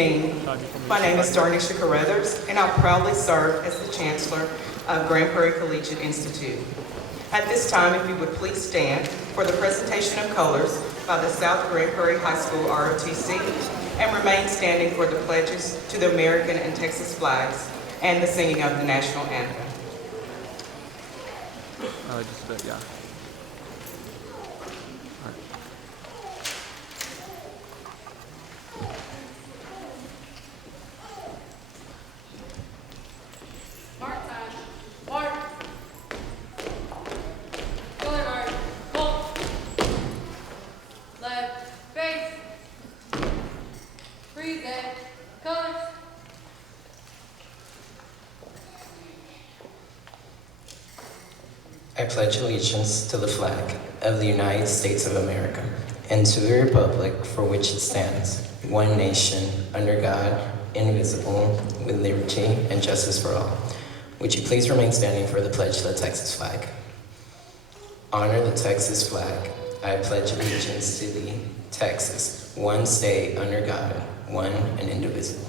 evening. My name is Darnisha Carreathers, and I proudly serve as the Chancellor of Prairie Collegiate Institute. At this time, if you would please stand for the presentation of colors by the South Prairie High School ROTC, and remain standing for the pledges to the American and Texas flags and the singing of the national anthem. Just a bit, yeah. I pledge allegiance to the flag of the United States of America and to the republic for which it stands, one nation, under God, indivisible, with liberty and justice for all. Would you please remain standing for the pledge to the Texas flag? Honor the Texas flag. I pledge allegiance to the Texas, one state under God, one and indivisible.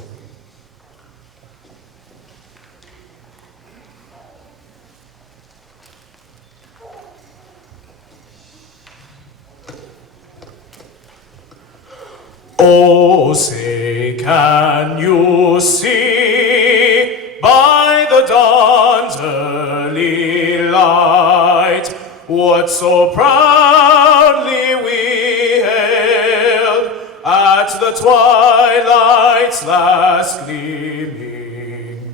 Oh, say, can you see by the dawn's early light what so proudly we hailed at the twilight's last gleaming,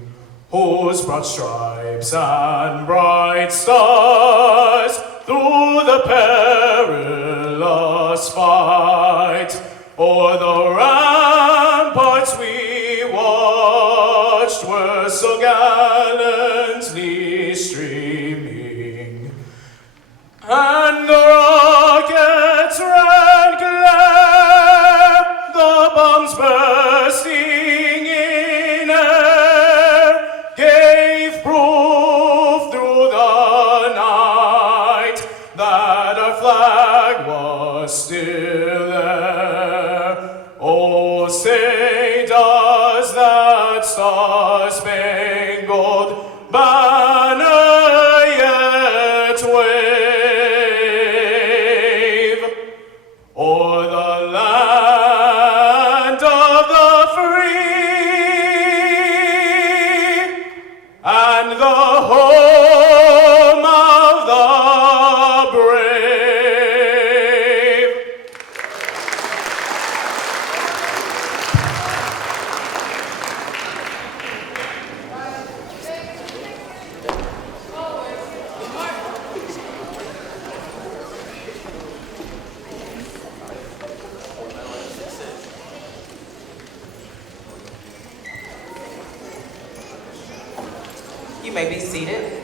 whose broad stripes and bright stars through the perilous fight o'er the ramparts we watched were so gallantly streaming, and the rockets' red glare, the bombs bursting in air, gave proof through the night that our flag was still there. Oh, say, does that star-spangled banner yet wave o'er the land of the free and the home of the brave? You may be seated.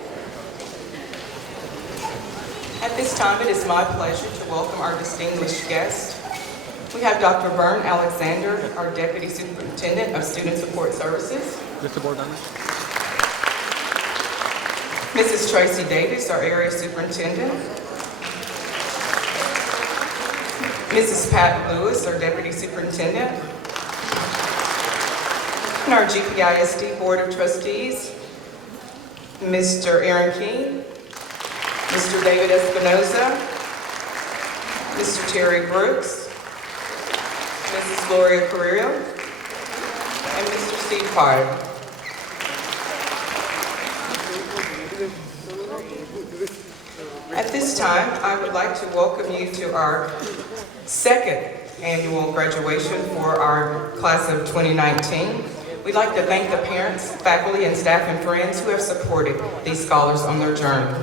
At this time, it is my pleasure to welcome our distinguished guest. We have Dr. Vern Alexander, our Deputy Superintendent of Student Support Services. Just the board members. Mrs. Tracy Davis, our Area Superintendent. Mrs. Pat Lewis, our Deputy Superintendent. And our GPISD Board of Trustees, Mr. Aaron King, Mr. David Espinoza, Mr. Terry Brooks, Mrs. Gloria Carrillo, and Mr. Steve Carter. At this time, I would like to welcome you to our second annual graduation for our class of 2019. We'd like to thank the parents, faculty, and staff and friends who have supported these scholars on their journey.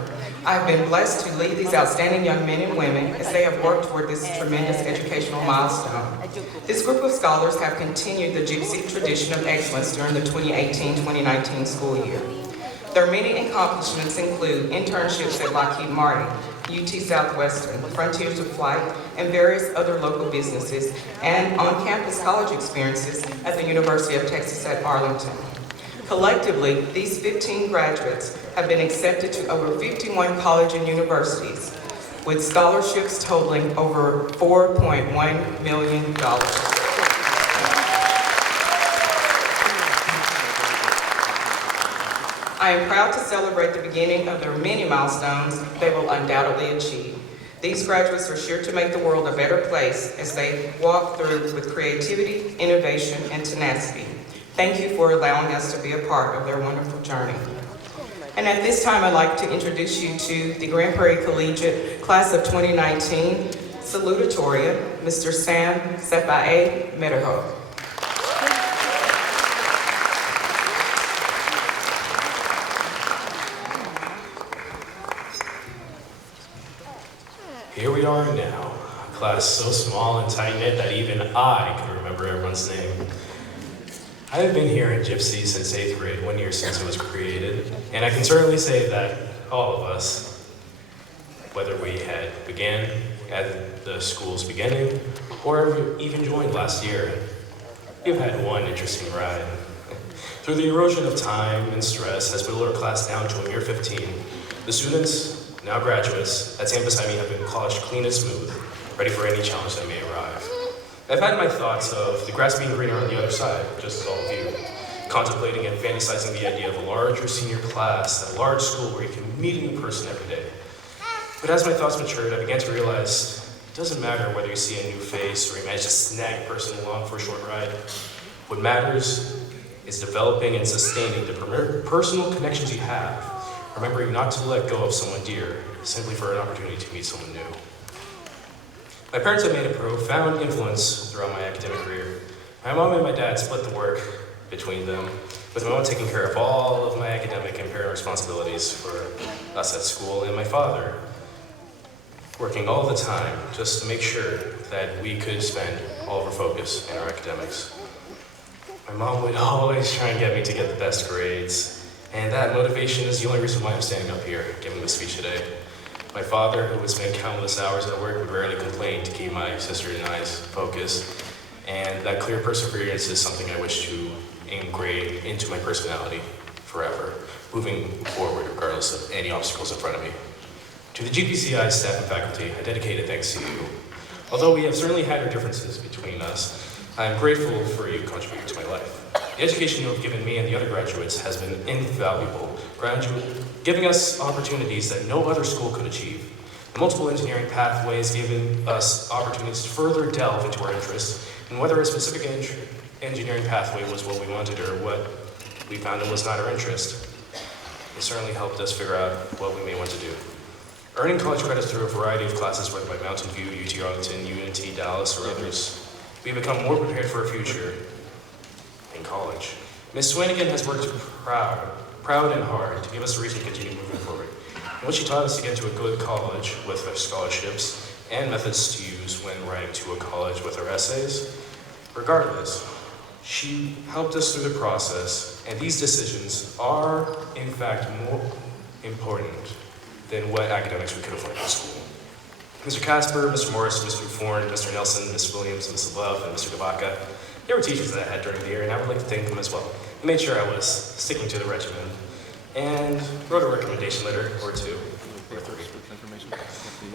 I've been blessed to lead these outstanding young men and women as they have worked toward this tremendous educational milestone. This group of scholars have continued the GPCI tradition of excellence during the 2018-2019 school year. Their many accomplishments include internships at Lockheed Martin, UT Southwestern, Frontiers of Flight, and various other local businesses, and on-campus college experiences at the University of Texas at Arlington. Collectively, these 15 graduates have been accepted to over 51 colleges and universities, with scholarships totaling over $4.1 million. I am proud to celebrate the beginning of the many milestones they will undoubtedly achieve. These graduates are sure to make the world a better place as they walk through with creativity, innovation, and tenacity. Thank you for allowing us to be a part of their wonderful journey. And at this time, I'd like to introduce you to the Grand Prairie Collegiate Class of 2019 Salutatorian, Mr. Safaei Mehro. Here we are now, a class so small and tight-knit that even I can remember everyone's name. I have been here in Gypsy since 8th grade, 1 year since it was created, and I can certainly say that all of us, whether we had began at the school's beginning or even joined last year, we've had one interesting ride. Through the erosion of time and stress has whittled our class down to a mere 15. The students, now graduates, that stand beside me have been polished clean and smooth, ready for any challenge that may arrive. I've had my thoughts of the grass being greener on the other side, just as all of you, contemplating and fantasizing the idea of a larger senior class at a large school where you can meet a new person every day. But as my thoughts matured, I began to realize it doesn't matter whether you see a new face or you manage to snag a person along for a short ride. What matters is developing and sustaining the personal connections you have, remembering not to let go of someone dear simply for an opportunity to meet someone new. My parents have made a profound influence throughout my academic career. My mom and my dad split the work between them, with my mom taking care of all of my academic and parent responsibilities for us at school, and my father working all the time just to make sure that we could spend all of our focus in our academics. My mom would always try and get me to get the best grades, and that motivation is the only reason why I'm standing up here giving this speech today. My father, who would spend countless hours at work, would rarely complain to keep my sister and I's focus, and that clear perseverance is something I wish to ingrain into my personality forever, moving forward regardless of any obstacles in front of me. To the GPCI staff and faculty, I dedicate a thanks to you. Although we have certainly had our differences between us, I am grateful for you contributing to my life. The education you have given me and the other graduates has been invaluable, giving us opportunities that no other school could achieve. The multiple engineering pathways giving us opportunities to further delve into our interests, and whether a specific engineering pathway was what we wanted or what we found it was not our interest. It certainly helped us figure out what we may want to do. Earning college credits through a variety of classes, whether by Mountain View, UT Arlington, UNT, Dallas, or others, we become more prepared for a future in college. Ms. Swanigan has worked proud and hard to give us a reason to continue moving forward. And what she taught us to get to a good college with our scholarships and methods to use when writing to a college with our essays. Regardless, she helped us through the process, and these decisions are, in fact, more important than what academics we could have learned in school. Mr. Casper, Mr. Morris, Mr. Forn, Mr. Nelson, Ms. Williams, Ms. Love, and Mr. DuBois, they were teachers that I had during the year, and I would like to thank them as well. They made sure I was sticking to the regimen, and wrote a recommendation letter, or two, or three,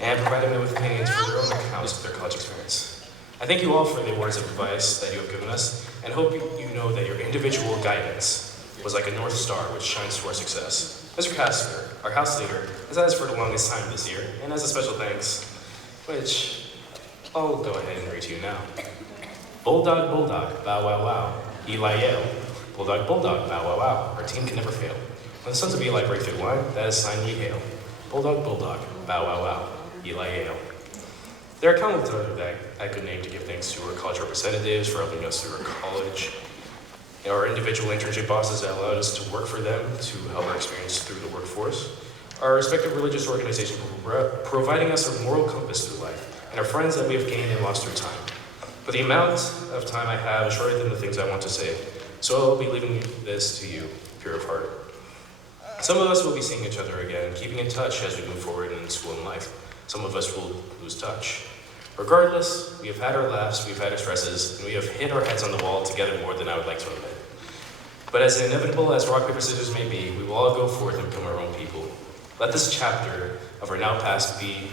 and provided me with opinions for their own accounts of their college experience. I thank you all for the words of advice that you have given us, and hope you know that your individual guidance was like a North Star which shines to our success. Mr. Casper, our house leader, has had us for the longest time this year, and as a special thanks, which I'll go ahead and read to you now. Bulldog, bulldog, bow wow wow, Eli Yale. Bulldog, bulldog, bow wow wow, our team can never fail. When the sons of Eli break through line, that is sign we hail. Bulldog, bulldog, bow wow wow, Eli Yale. There are countless others that I could name to give thanks to our college representatives for helping us through our college, our individual internship bosses that allowed us to work for them to help our experience through the workforce, our respective religious organizations for providing us a moral compass through life, and our friends that we have gained and lost through time. But the amount of time I have is shorter than the things I want to say, so I'll be leaving this to you, pure of heart. Some of us will be seeing each other again, keeping in touch as we move forward in school and life. Some of us will lose touch. Regardless, we have had our laughs, we've had our stresses, and we have hit our heads on the wall together more than I would like to admit. But as inevitable as rock, paper, scissors may be, we will all go forth and become our own people. Let this chapter of our now past be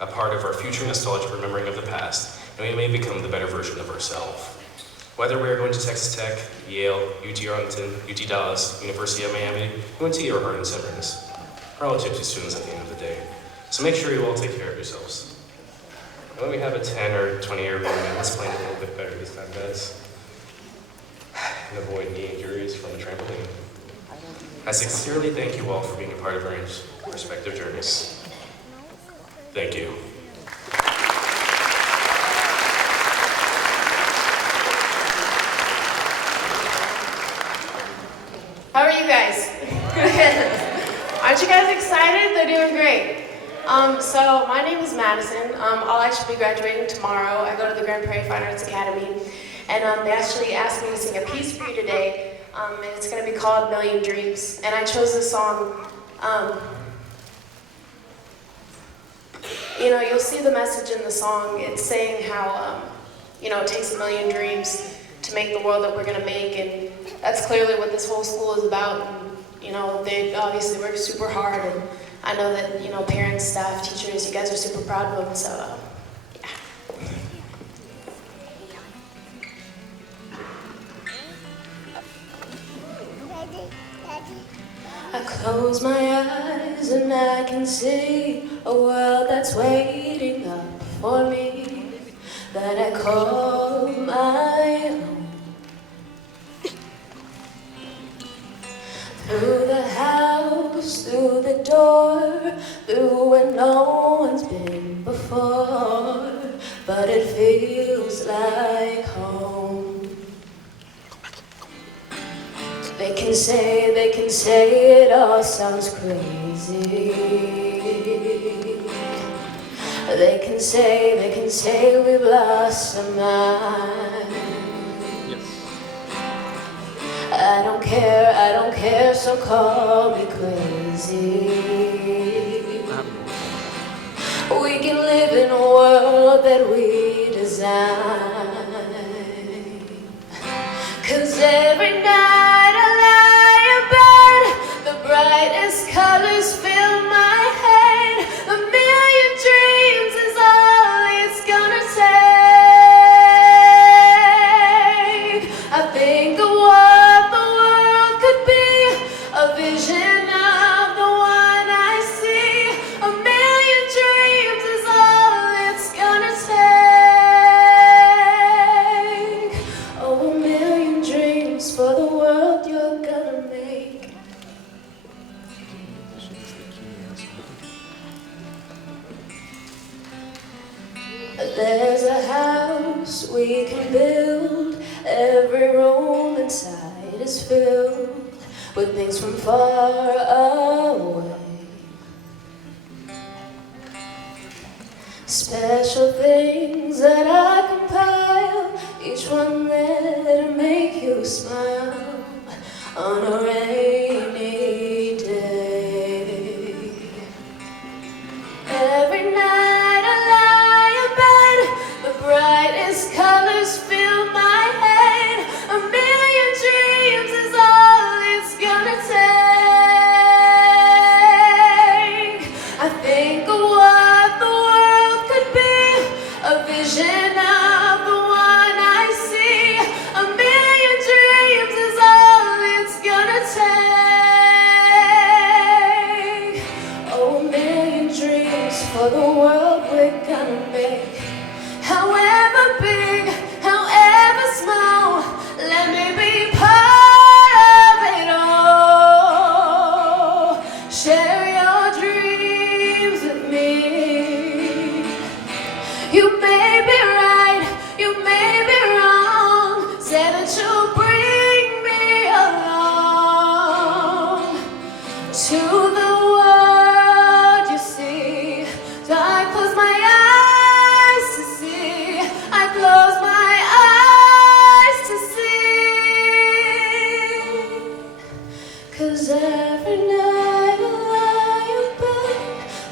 a part of our future nostalgic remembering of the past, and we may become the better version of ourselves. Whether we are going to Texas Tech, Yale, UT Arlington, UT Dallas, University of Miami, UNT, or Hardin Simmons, we're all Gypsy students at the end of the day. So make sure you all take care of yourselves. And when we have a 10 or 20-year reunion, let's plan a little bit better this time, guys. And avoid knee injuries from the trampoline. I sincerely thank you all for being a part of our respective journeys. Thank you. How are you guys? Good. Aren't you guys excited? They're doing great. So my name is Madison. I'll actually be graduating tomorrow. I go to the Grand Prairie Fine Arts Academy, and they actually asked me to sing a piece for you today, and it's going to be called Million Dreams. And I chose this song. You'll see the message in the song. It's saying how, it takes a million dreams to make the world that we're going to make, and that's clearly what this whole school is about. And, they obviously work super hard, and I know that, parents, staff, teachers, you guys are super proud of them, so, yeah. I close my eyes and I can see a world that's waiting up for me, that I call my own. Through the house, through the door, through where no one's been before, but it feels like home. They can say it all sounds crazy. They can say we've lost our mind. I don't care, so call me crazy. We can live in a world that we design. 'Cause every night I lie in bed, the brightest colors fill my head. A million dreams is all it's gonna take. I think of what the world could be, a vision of the one I see. A million dreams is all it's gonna take. Oh, a million dreams for the world you're gonna make. There's a house we can build. Every room inside is filled with things from far away. Special things that I compile, each one that'll make you smile on a rainy day. Every night I lie in bed, the brightest colors fill my head. A million dreams is all it's gonna take. I think of what the world could be, a vision of the one I see. A million dreams is all it's gonna take. Oh, a million dreams for the world we're gonna make. However big, however small, let me be part of it all. Share your dreams with me. You may be right, you may be wrong. Say that you'll bring me along to the world you see. So I close my eyes to see. I close my eyes to see. 'Cause every night I lie in bed,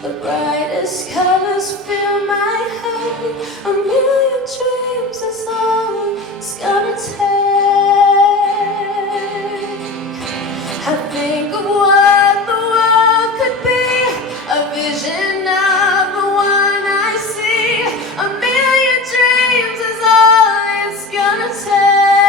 the brightest colors fill my head. A million dreams is all it's gonna take. I think of what the world could be, a vision of the one I see. A million dreams is all it's gonna take.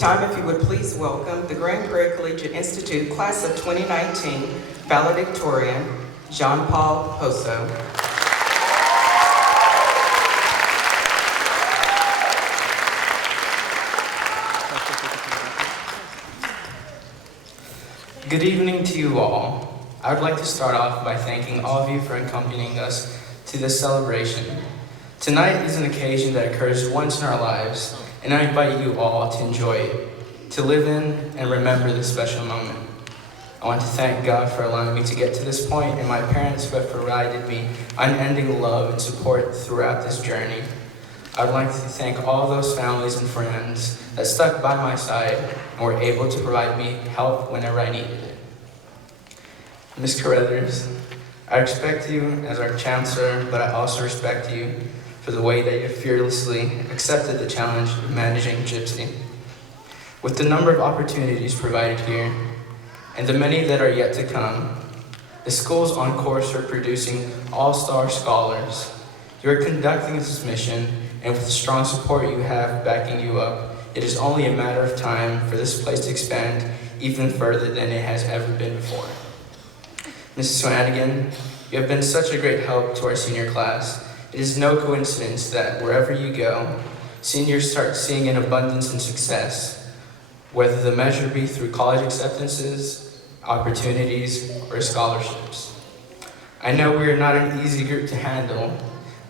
time, if you would please welcome the Grand Prairie Collegiate Institute Class of 2019 Valedictorian, Jeanpaul Posso. Good evening to you all. I would like to start off by thanking all of you for accompanying us to this celebration. Tonight is an occasion that occurs once in our lives, and I invite you all to enjoy it, to live in and remember this special moment. I want to thank God for allowing me to get to this point, and my parents who have provided me unending love and support throughout this journey. I would like to thank all those families and friends that stuck by my side and were able to provide me help whenever I needed it. Ms. Carreathers, I respect you as our Chancellor, but I also respect you for the way that you fearlessly accepted the challenge of managing Gypsy. With the number of opportunities provided here, and the many that are yet to come, the school is on course for producing all-star scholars. You are conducting this mission, and with the strong support you have backing you up, it is only a matter of time for this place to expand even further than it has ever been before. Mrs. Swanigan, you have been such a great help to our senior class. It is no coincidence that wherever you go, seniors start seeing an abundance in success, whether the measure be through college acceptances, opportunities, or scholarships. I know we are not an easy group to handle,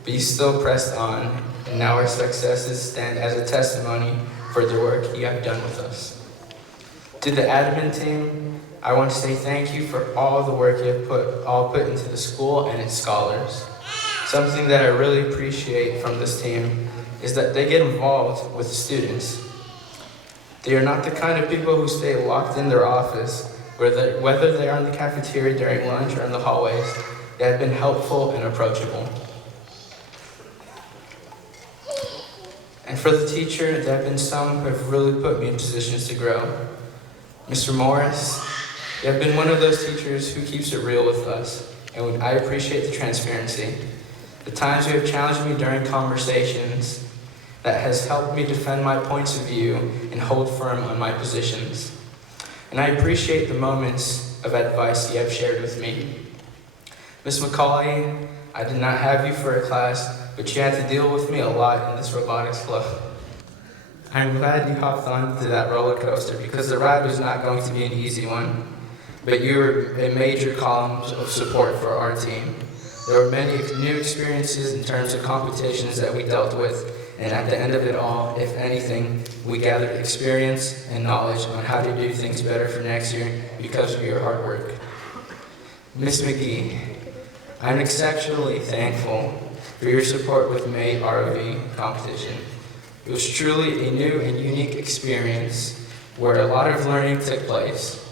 but you still pressed on, and now our successes stand as a testimony for the work you have done with us. To the admin team, I want to say thank you for all the work you have put into the school and its scholars. Something that I really appreciate from this team is that they get involved with the students. They are not the kind of people who stay locked in their office, whether they are in the cafeteria during lunch or in the hallways. They have been helpful and approachable. And for the teacher, there have been some who have really put me in positions to grow. Mr. Morris, you have been one of those teachers who keeps it real with us, and I appreciate the transparency. The times you have challenged me during conversations that has helped me defend my points of view and hold firm on my positions. And I appreciate the moments of advice you have shared with me. Ms. McCauley, I did not have you for a class, but you had to deal with me a lot in this robotics club. I'm glad you hopped onto that roller coaster because the ride was not going to be an easy one, but you were a major column of support for our team. There were many new experiences in terms of competitions that we dealt with, and at the end of it all, if anything, we gathered experience and knowledge on how to do things better for next year because of your hard work. Ms. McGee, I'm exceptionally thankful for your support with May ROV competition. It was truly a new and unique experience where a lot of learning took place.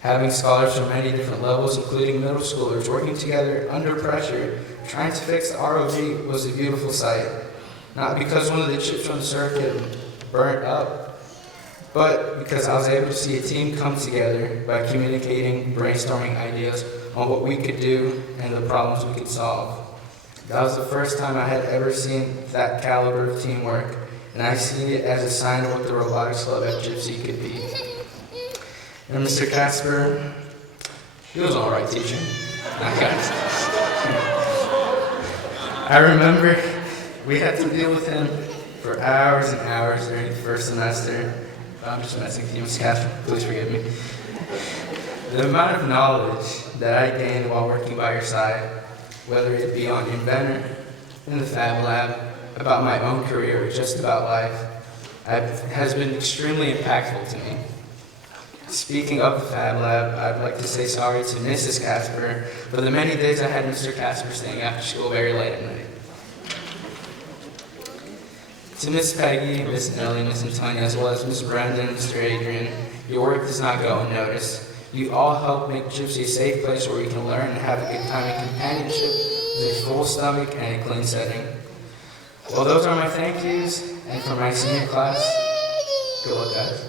Having scholars from many different levels, including middle schoolers, working together under pressure, trying to fix the ROV was a beautiful sight. Not because one of the chips on the circuit burnt up, but because I was able to see a team come together by communicating, brainstorming ideas on what we could do and the problems we could solve. That was the first time I had ever seen that caliber of teamwork, and I see it as a sign of what the robotics club at Gypsy could be. And Mr. Casper, he was an all right teacher. I remember we had to deal with him for hours and hours during the first semester. I'm just messing with you, Mr. Casper, please forgive me. The amount of knowledge that I gained while working by your side, whether it be on Inventor, in the Fab Lab, about my own career, or just about life, has been extremely impactful to me. Speaking of the Fab Lab, I'd like to say sorry to Mrs. Casper for the many days I had Mr. Casper staying after school very late at night. To Miss Peggy, Miss Nellie, Miss Antonia, as well as Miss Brenda and Mr. Adrian, your work does not go unnoticed. You all help make Gypsy a safe place where we can learn and have a good time in companionship with a full stomach and a clean setting. Well, those are my thank yous, and for my senior class, good luck, guys.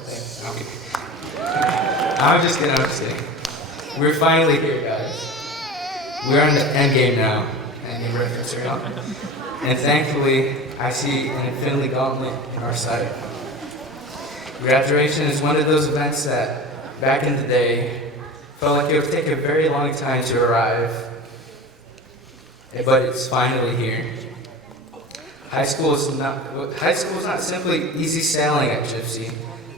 I'm just kidding, I'm just kidding. We're finally here, guys. We're on the end game now. End game reference, right? And thankfully, I see an infinity gauntlet in our sight. Graduation is one of those events that, back in the day, felt like it would take a very long time to arrive, but it's finally here. High school is not simply easy sailing at Gypsy.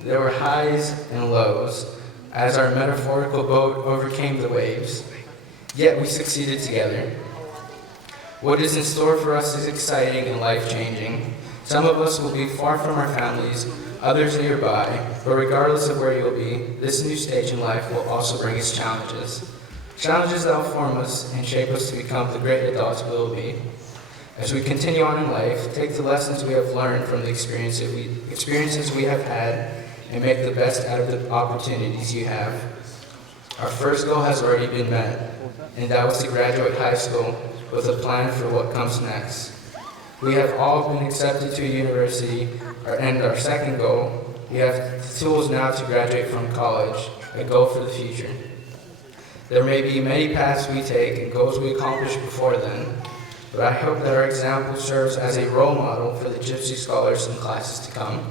There were highs and lows as our metaphorical boat overcame the waves. Yet we succeeded together. What is in store for us is exciting and life-changing. Some of us will be far from our families, others nearby, but regardless of where you'll be, this new stage in life will also bring us challenges. Challenges that will form us and shape us to become the great adults we will be. As we continue on in life, take the lessons we have learned from the experiences we have had and make the best out of the opportunities you have. Our first goal has already been met, and that was to graduate high school with a plan for what comes next. We have all been accepted to a university, and our second goal, we have the tools now to graduate from college, a goal for the future. There may be many paths we take and goals we accomplish before then, but I hope that our example serves as a role model for the Gypsy scholars in classes to come.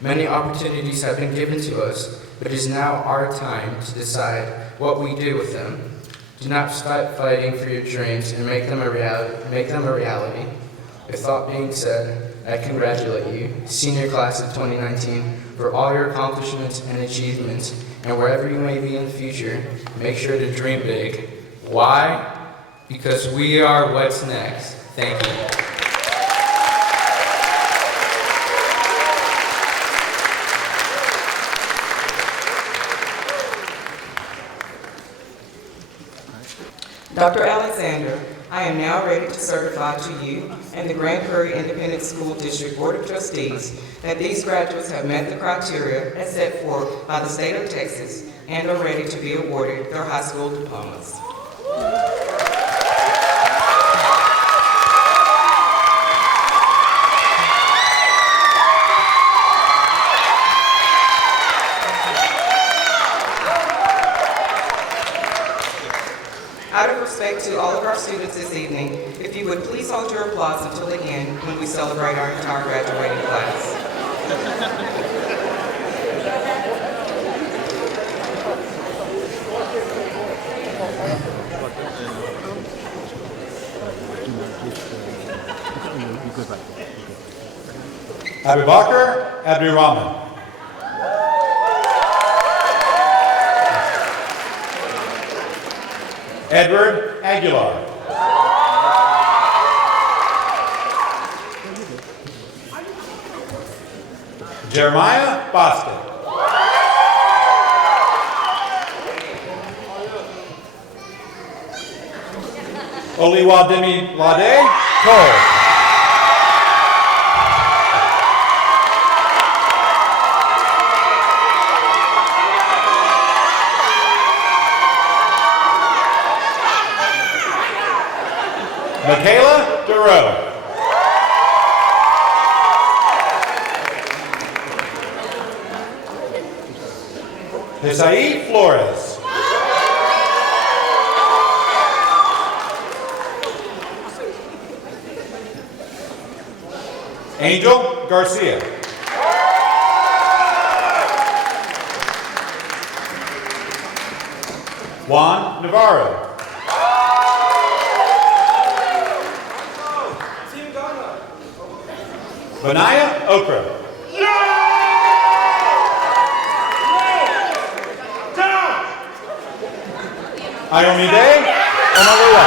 Many opportunities have been given to us, but it is now our time to decide what we do with them. Do not stop fighting for your dreams and make them a reality. With that being said, I congratulate you, senior class of 2019, for all your accomplishments and achievements, and wherever you may be in the future, make sure to dream big. Why? Because we are what's next. Thank you. Dr. Alexander, I am now ready to certify to you and the Grand Prairie Independent School District Board of Trustees that these graduates have met the criteria as set forth by the state of Texas and are ready to be awarded their high school diplomas. Out of respect to all of our students this evening, if you would please hold your applause until the end when we celebrate our entire graduating class. Abu Bakr Abdurrahman. Edward Aguilar. Jeremiah Boston. Oliwademi Lade Cole. Michaela Duro. Hisai Flores. Angel Garcia. Juan Navarro. Benaya Okra. Ayomide Omalua.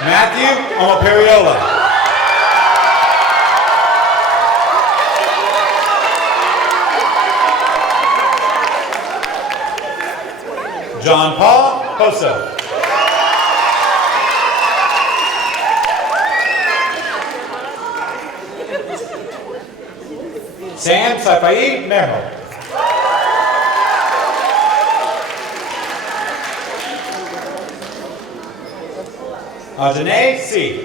Matthew Omaperiola. Jeanpaul Posso. Safaei Mehro. Janae C.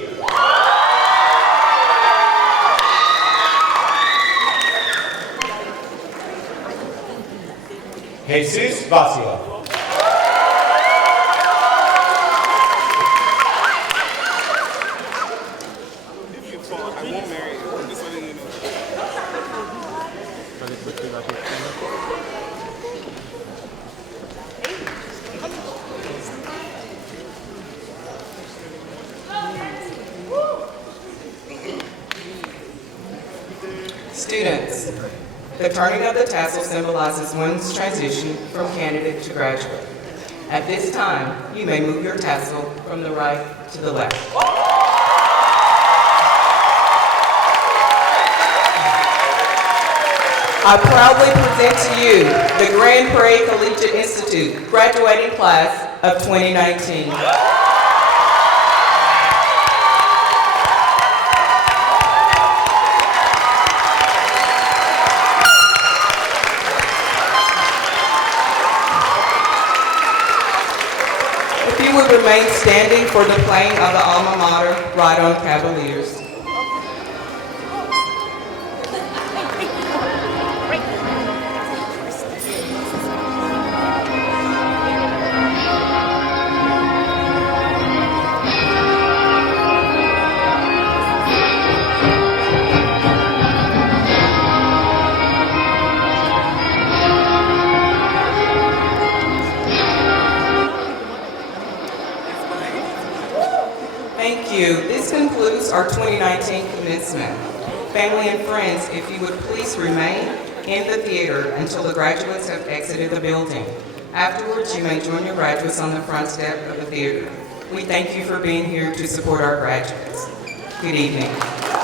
Jesus Vasilo. Students, the turning of the tassel symbolizes one's transition from candidate to graduate. At this time, you may move your tassel from the right to the left. I proudly present to you the Grand Prairie Collegiate Institute graduating class of 2019. If you would remain standing for the playing of the alma mater, Right On Cavaliers. Thank you. This concludes our 2019 commencement. Family and friends, if you would please remain in the theater until the graduates have exited the building. Afterwards, you may join your graduates on the front step of the theater. We thank you for being here to support our graduates. Good evening.